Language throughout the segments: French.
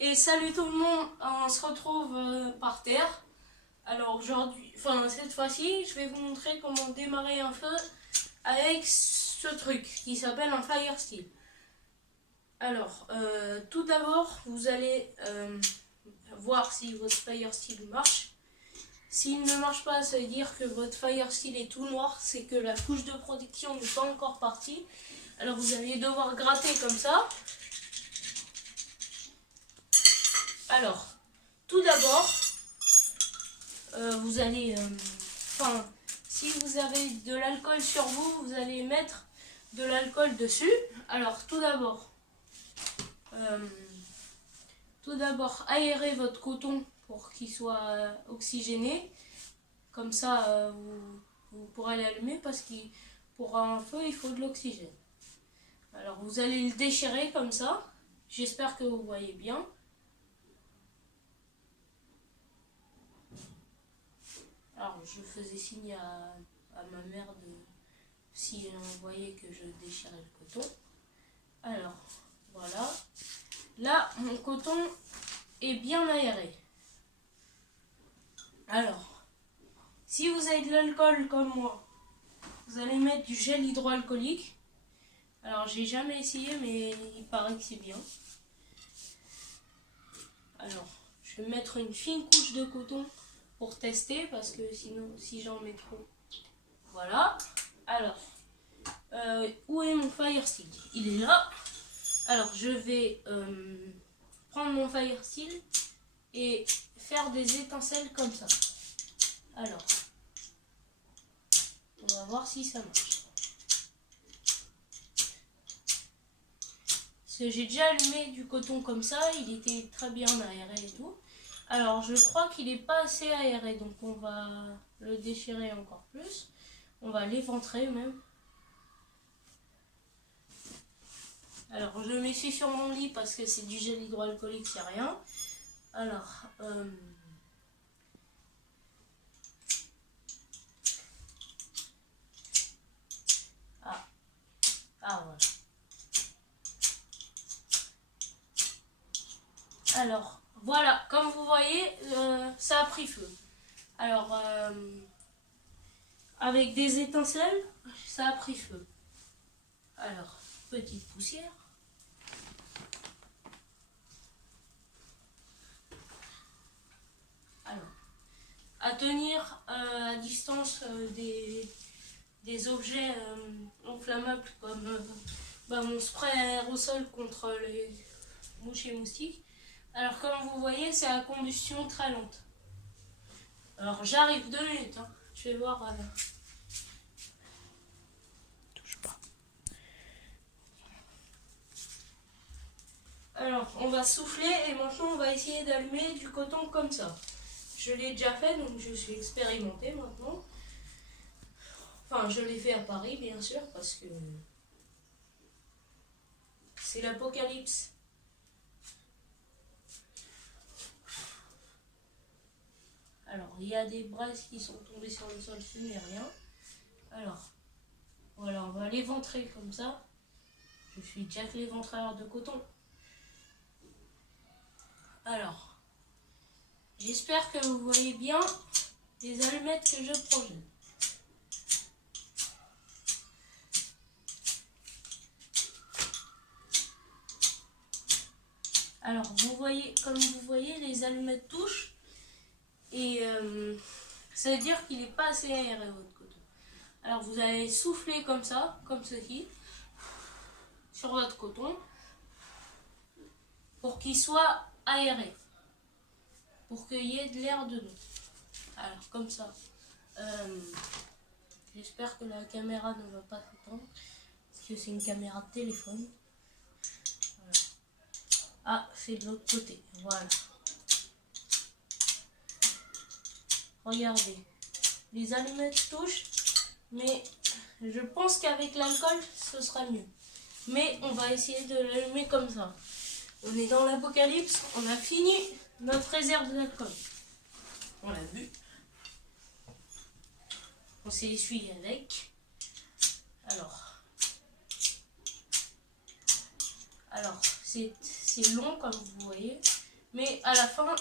Et salut tout le monde, on se retrouve par terre. Alors aujourd'hui, cette fois-ci, je vais vous montrer comment démarrer un feu avec ce truc qui s'appelle un fire steel. Alors, tout d'abord, vous allez voir si votre fire steel marche. S'il ne marche pas, ça veut dire que votre fire steel est tout noir, c'est que la couche de protection n'est pas encore partie. Alors vous allez devoir gratter comme ça. Alors, tout d'abord, vous allez, si vous avez de l'alcool sur vous, vous allez mettre de l'alcool dessus. Alors, tout d'abord, aérez votre coton pour qu'il soit oxygéné. Comme ça, vous pourrez l'allumer parce que pour un feu, il faut de l'oxygène. Alors, vous allez le déchirer comme ça. J'espère que vous voyez bien. Alors, je faisais signe à ma mère si elle voyait que je déchirais le coton. Alors, voilà. Là, mon coton est bien aéré. Alors, si vous avez de l'alcool comme moi, vous allez mettre du gel hydroalcoolique. Alors, j'ai jamais essayé, mais il paraît que c'est bien. Alors, je vais mettre une fine couche de coton pour tester, parce que sinon, si j'en mets trop, voilà. Alors, où est mon fire steel? Il est là. Alors, je vais prendre mon fire steel et faire des étincelles comme ça. Alors, on va voir si ça marche. Parce que j'ai déjà allumé du coton comme ça, il était très bien aéré et tout. Alors, je crois qu'il n'est pas assez aéré, donc on va le déchirer encore plus. On va l'éventrer même. Alors, je le mets sur mon lit parce que c'est du gel hydroalcoolique, c'est rien. Alors, voilà. Alors, voilà, comme vous voyez, ça a pris feu. Alors, avec des étincelles, ça a pris feu. Alors, petite poussière. Alors, à tenir à distance des objets inflammables comme mon spray aérosol contre les mouches et moustiques. Alors, comme vous voyez, c'est à combustion très lente. Alors, j'arrive 2 minutes. Hein. Je vais voir. Touche pas. Alors, on va souffler et maintenant on va essayer d'allumer du coton comme ça. Je l'ai déjà fait, donc je suis expérimentée maintenant. Enfin, je l'ai fait à Paris, bien sûr, parce que c'est l'apocalypse. Alors, il y a des braises qui sont tombées sur le sol, ce n'est rien. Alors, voilà, on va l'éventrer comme ça. Je suis Jack l'éventreur de coton. Alors, j'espère que vous voyez bien les allumettes que je projette. Alors, comme vous voyez, les allumettes touchent. Et ça veut dire qu'il n'est pas assez aéré votre coton. Alors vous allez souffler comme ça, comme ceci, sur votre coton, pour qu'il soit aéré, pour qu'il y ait de l'air dedans. Alors comme ça. J'espère que la caméra ne va pas s'étendre, parce que c'est une caméra de téléphone. Voilà. Ah, c'est de l'autre côté. Voilà. Regardez, les allumettes touchent, mais je pense qu'avec l'alcool, ce sera mieux. Mais on va essayer de l'allumer comme ça. On est dans l'apocalypse, on a fini notre réserve d'alcool. On l'a bu. On s'est essuyé avec. Alors c'est long comme vous voyez. Mais à la fin,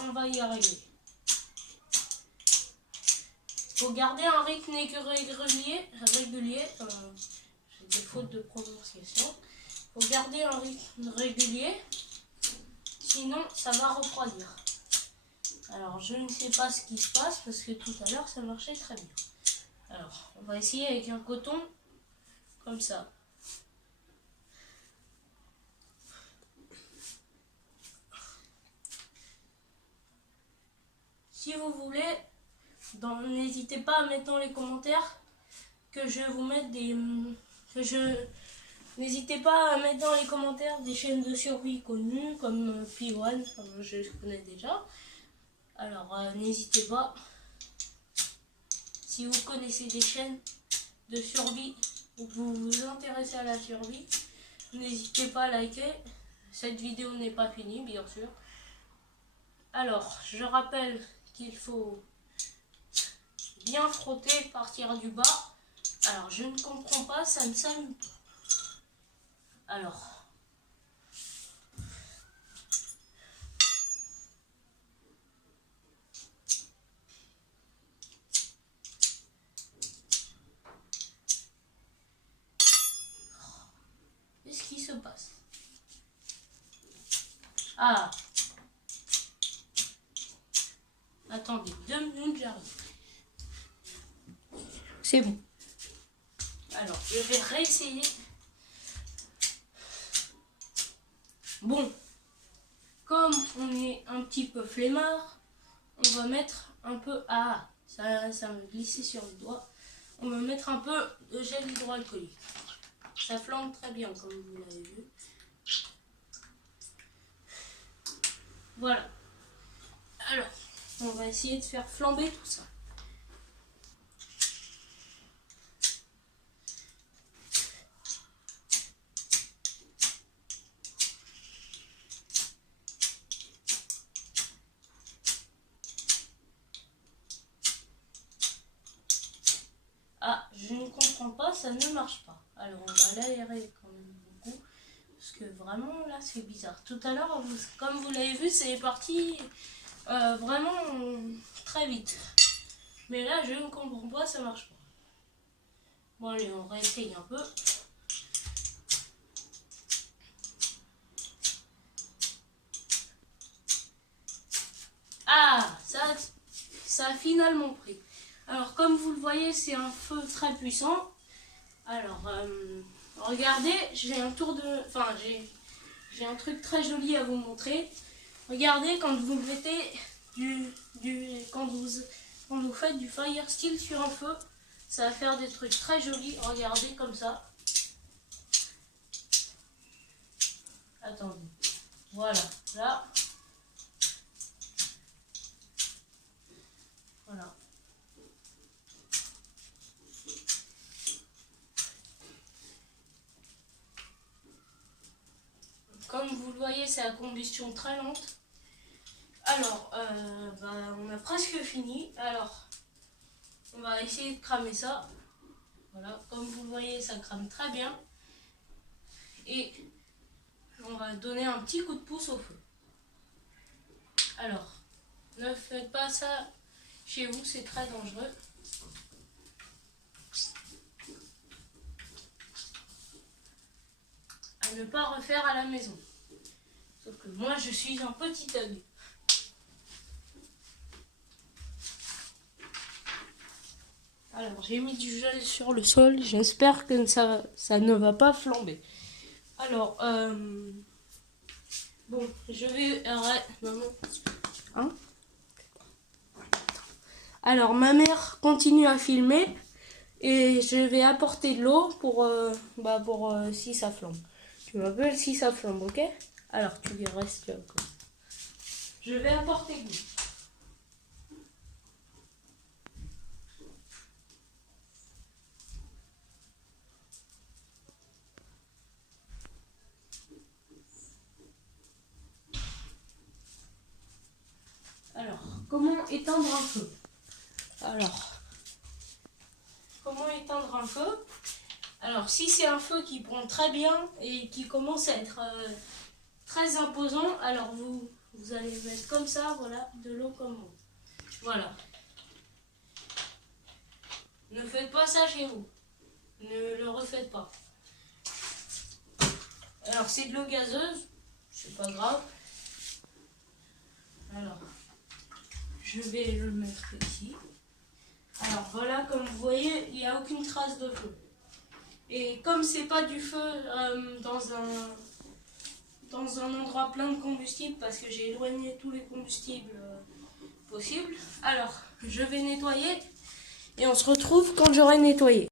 on va y arriver. Faut garder un rythme régulier. J'ai des fautes de prononciation. Faut garder un rythme régulier, sinon ça va refroidir. Alors je ne sais pas ce qui se passe parce que tout à l'heure ça marchait très bien. Alors on va essayer avec un coton comme ça. Si vous voulez, n'hésitez pas à mettre dans les commentaires que je vais vous mettre des... N'hésitez pas à mettre dans les commentaires des chaînes de survie connues comme P1, comme je connais déjà. Alors n'hésitez pas, si vous connaissez des chaînes de survie ou que vous vous intéressez à la survie, n'hésitez pas à liker. Cette vidéo n'est pas finie bien sûr. Alors je rappelle qu'il faut bien frotter, partir du bas. Alors je ne comprends pas, ça ne s'allume pas. Alors qu'est-ce qui se passe? Ah, attendez 2 minutes, j'arrive. C'est bon. Alors je vais réessayer. Bon, comme on est un petit peu flemmard, on va mettre un peu... Ah, ça me glissait sur le doigt. On va mettre un peu de gel hydroalcoolique. Ça flambe très bien, comme vous l'avez vu. Voilà. Alors, on va essayer de faire flamber tout ça. Ah, je ne comprends pas, ça ne marche pas. Alors, on va l'aérer quand même beaucoup. Parce que vraiment, là, c'est bizarre. Tout à l'heure, comme vous l'avez vu, c'est parti vraiment très vite. Mais là, je ne comprends pas, ça marche pas. Bon, allez, on réessaye un peu. Ah, ça a finalement pris. Alors, comme vous le voyez, c'est un feu très puissant. Alors, regardez, j'ai un truc très joli à vous montrer. Regardez, quand vous mettez quand vous faites du fire steel sur un feu, ça va faire des trucs très jolis. Regardez comme ça. Attendez. Voilà, là. Voilà. Comme vous le voyez, c'est à combustion très lente. Alors, on a presque fini. Alors, on va essayer de cramer ça. Voilà, comme vous le voyez, ça crame très bien. Et on va donner un petit coup de pouce au feu. Alors, ne faites pas ça chez vous, c'est très dangereux. À ne pas refaire à la maison. Sauf que moi, je suis un petit thug. Alors, j'ai mis du gel sur le sol. J'espère que ça ne va pas flamber. Alors, bon, je vais... Hein? Alors, ma mère continue à filmer. Et je vais apporter de l'eau pour si ça flambe. Tu m'appelles si ça flambe, ok? Alors, tu lui restes encore. Je vais apporter de l'eau. Alors, comment éteindre un feu? Comment éteindre un feu? Alors, si c'est un feu qui prend très bien et qui commence à être très imposant. Alors vous allez mettre comme ça, voilà, de l'eau comme vous. Voilà. Ne faites pas ça chez vous. Ne le refaites pas. Alors c'est de l'eau gazeuse, c'est pas grave. Alors, je vais le mettre ici. Alors voilà, comme vous voyez, il n'y a aucune trace de feu. Et comme c'est pas du feu dans un endroit plein de combustible, parce que j'ai éloigné tous les combustibles possibles, alors je vais nettoyer et on se retrouve quand j'aurai nettoyé.